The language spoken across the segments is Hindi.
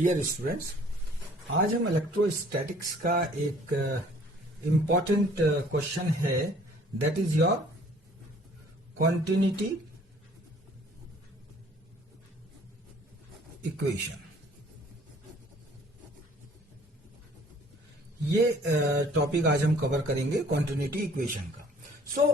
डियर स्टूडेंट्स, आज हम इलेक्ट्रोस्टैटिक्स का एक इम्पॉर्टेंट क्वेश्चन है, that is your continuity equation. ये टॉपिक आज हम कवर करेंगे कॉन्टिन्यूटी इक्वेशन का। So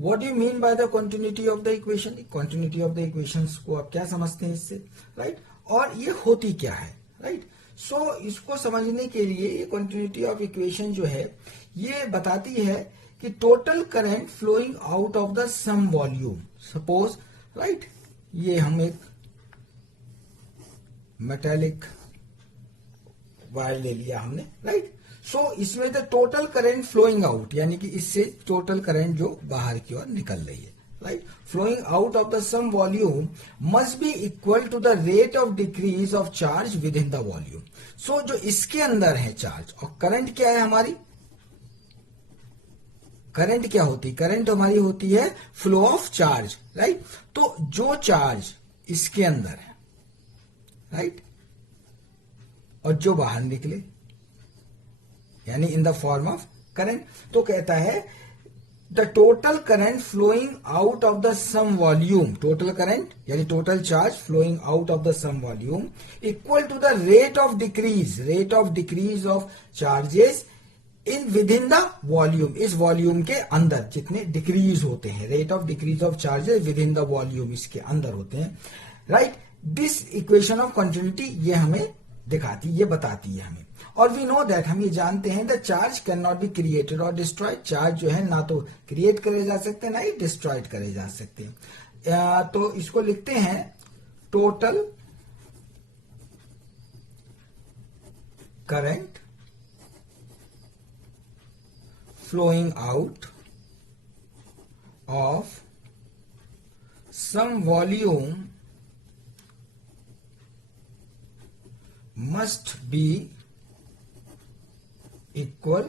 what do you mean by the continuity of the equation? Continuity of the equations को आप क्या समझते हैं इससे, राइट? और ये होती क्या है, राइट? सो इसको समझने के लिए ये कॉन्टिन्यूटी ऑफ इक्वेशन जो है ये बताती है कि total current flowing out of the some volume. Suppose, right, ये हम एक मेटेलिक वायर ले लिया हमने, राइट? सो इसमें the total current flowing out, यानी कि इससे टोटल करंट जो बाहर की ओर निकल रही है, right, flowing out of the some volume must be equal to the rate of decrease of charge within the volume. So जो इसके अंदर है चार्ज, और करंट क्या है हमारी? करंट क्या होती है? करंट हमारी होती है फ्लो ऑफ चार्ज, राइट? तो जो चार्ज इसके अंदर है, राइट, और जो बाहर निकले, यानी in the form of current, तो कहता है the total current flowing out of the some volume, total current यानी total charge flowing out of the some volume equal to the rate of decrease of charges in within the volume. इस वॉल्यूम के अंदर जितने डिक्रीज होते हैं, rate of decrease of charges within the volume इसके अंदर होते हैं, right? This equation of continuity ये हमें दिखाती, ये बताती है हमें। और वी नो दैट, हम ये जानते हैं, the charge can not be created और डिस्ट्रॉयड। चार्ज जो है ना तो क्रिएट करे जा सकते हैं ना ही डिस्ट्रॉयड करे जा सकते हैं। तो इसको लिखते हैं total current flowing out of some volume must be equal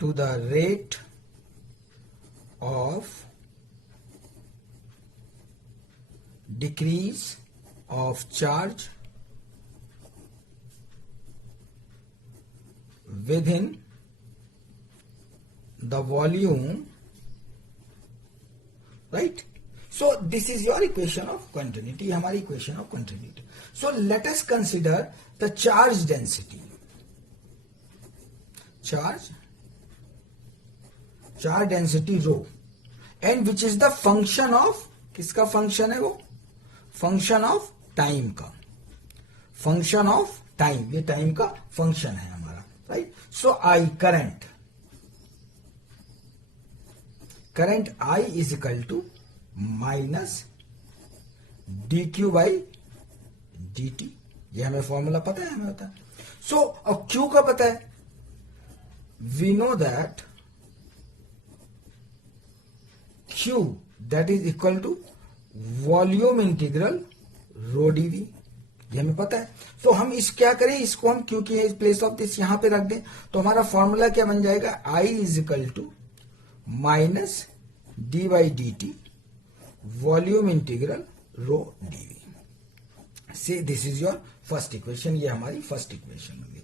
to the rate of decrease of charge within the volume, right? So this is your equation of continuity, हमारी equation of continuity. So let us consider the charge density. Charge density rho, and which is the function of, किसका function है वो? Function of time का, function of time, ये time का function है हमारा, right? So I current I is equal to minus dq by dt, ये हमें फॉर्मूला पता है, हमें होता है। सो अब q का पता है, we know that q that is equal to volume integral rho dv, ये हमें पता है। तो हम इस क्या करें, इसको हम q की प्लेस ऑफ दिस यहां पे रख दें, तो हमारा फॉर्मूला क्या बन जाएगा? I is equal to minus d by d t volume integral rho dv। So this is your first equation, ये हमारी फर्स्ट इक्वेशन होगी।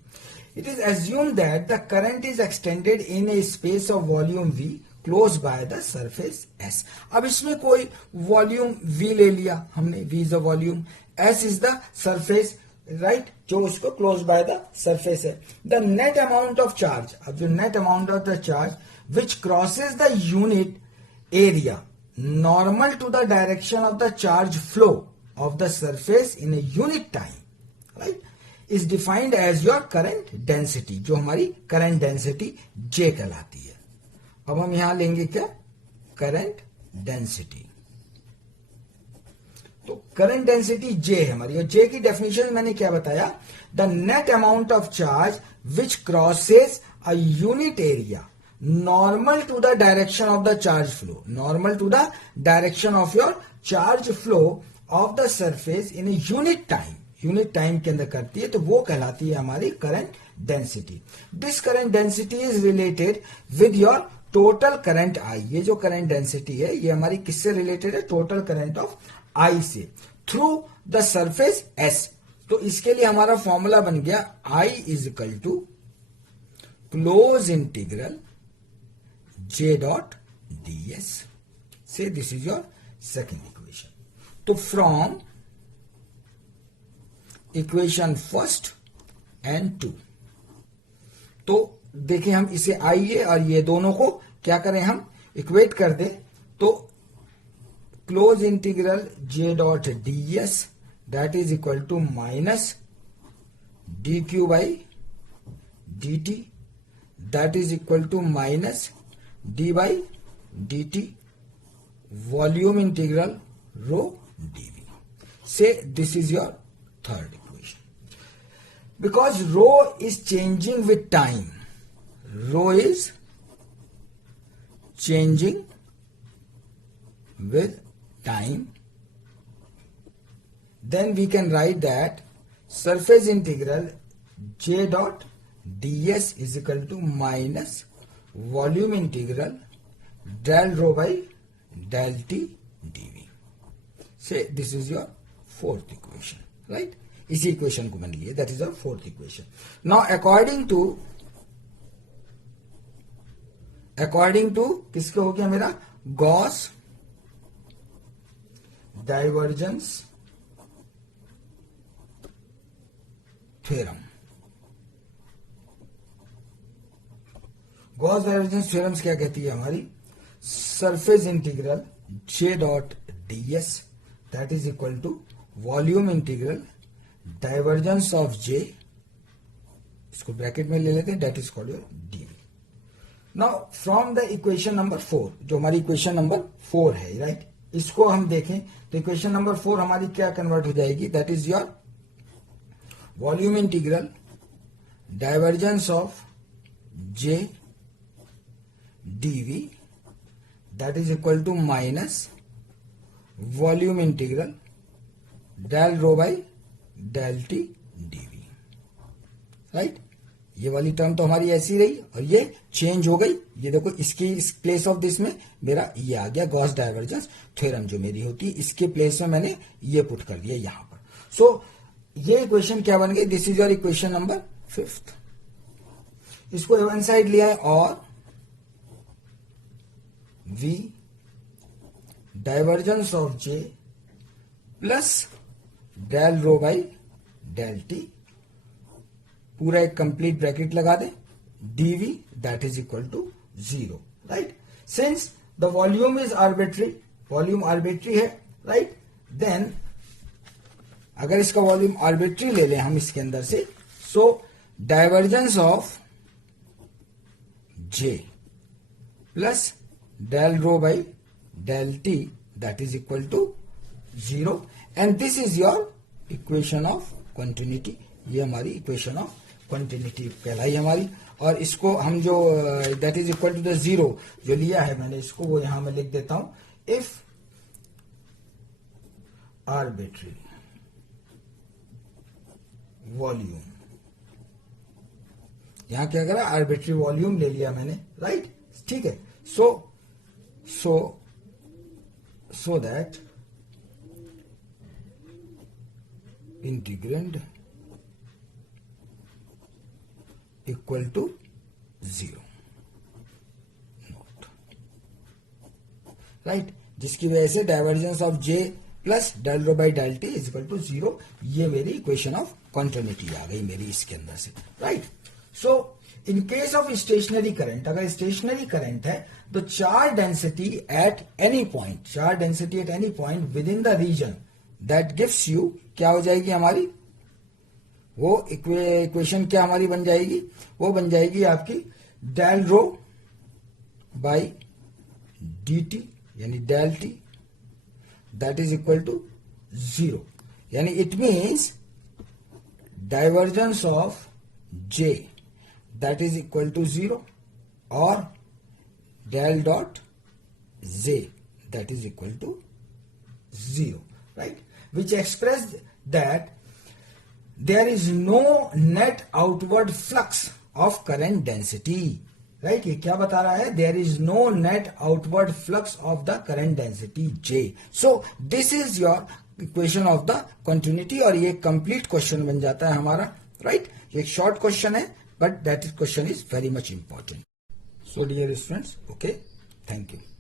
It is assume that the current is extended in a space of volume v close by the surface s। अब इसमें कोई वॉल्यूम v ले लिया हमने, v is the volume, s is the surface, right, जो उसको क्लोज बाय द सरफेस है। The net amount of charge, अब जो net amount of the charge which crosses the unit area normal to the direction of the charge flow of the surface in a unit time, right, is defined as your current density, जो हमारी current density J कहलाती है। अब हम यहां लेंगे क्या? current density। तो current density J है हमारी, और J की डेफिनेशन मैंने क्या बताया? the net amount of charge which crosses a unit area normal to the direction of the charge flow, normal to the direction of your charge flow of the surface in a unit time, unit time के अंदर करती है, तो वो कहलाती है हमारी current density. This current density is related with your total current I. ये जो current density है ये हमारी किससे related है? total current of I से, through the surface S, तो इसके लिए हमारा फॉर्मूला बन गया I is equal to closed integral J dot ds से this is your second equation. तो from equation first and two, तो देखिए हम इसे आइए और ये दोनों को क्या करें, हम इक्वेट कर दें. तो close integral J dot ds that is equal to minus dq by dt that is equal to minus d by dt volume integral rho dv. So this is your third equation. Because rho is changing with time, rho is changing with time, then we can write that surface integral J dot ds is equal to minus volume integral del rho by del t dv. Say this is your fourth equation, right? इसी इक्वेशन को बन लिया, that is our fourth equation. Now according to किसको हो गया मेरा, Gauss divergence theorem. Gauss divergence theorem क्या कहती है हमारी, surface integral J dot ds that is equal to volume integral divergence of J, इसको ब्रैकेट में ले लेते हैं, that is called your dv. Now from the equation number 4, जो हमारी इक्वेशन नंबर 4 है, राइट, इसको हम देखें तो इक्वेशन नंबर 4 हमारी क्या कन्वर्ट हो जाएगी, that is your volume integral divergence of J dv that is equal to minus volume integral del rho by del t dv, right. ये वाली टर्म तो हमारी ऐसी रही और ये चेंज हो गई. ये देखो इसकी इस प्लेस ऑफ दिस में मेरा ये आ गया गॉस डाइवर्जेंस थ्योरम जो मेरी होती है, इसके प्लेस में मैंने ये पुट कर दिया यहां पर. सो ये इक्वेशन क्या बन गई, this is your equation number 5. इसको वन साइड लिया है और v divergence of J plus del rho by del t, पूरा एक कंप्लीट ब्रैकेट लगा दे, dv that is equal to 0, right. Since the volume is arbitrary, volume arbitrary है, राइट, देन अगर इसका वॉल्यूम आर्बिट्री ले लें हम इसके अंदर से, so divergence of J plus del rho by del t that is equal to 0, and this is your equation of continuity. ये हमारी इक्वेशन ऑफ कंटिन्यूटी कहलाई हमारी. और इसको हम जो that is equal to the 0 जो लिया है मैंने, इसको वो यहां मैं लिख देता हूं, इफ आर्बिट्री वॉल्यूम, यहां क्या करा, आर्बिट्री वॉल्यूम ले लिया मैंने, राइट, ठीक है. So that integrand equal to 0 not, right, जिसकी वजह से divergence of J plus del rho by del t is equal to 0. ये मेरी इक्वेशन ऑफ कंटिन्यूटी आ गई मेरी इसके अंदर से, right. So in case of stationary current, अगर स्टेशनरी करंट है तो charge density at any point within the region that gives you, क्या हो जाएगी हमारी वो इक्वेशन, क्या हमारी बन जाएगी, वो बन जाएगी आपकी del rho by d t यानी del t that is equal to 0. यानी it means divergence of J that is equal to 0 और del dot J that is equal to 0, right, which express that there is no net outward flux of current density, right. ये क्या बता रहा है, there is no net outward flux of the current density J. So this is your equation of the continuity, और ये कंप्लीट क्वेश्चन बन जाता है हमारा, राइट। ये एक शॉर्ट क्वेश्चन है, but that is question is very much important. So dear students, okay, thank you.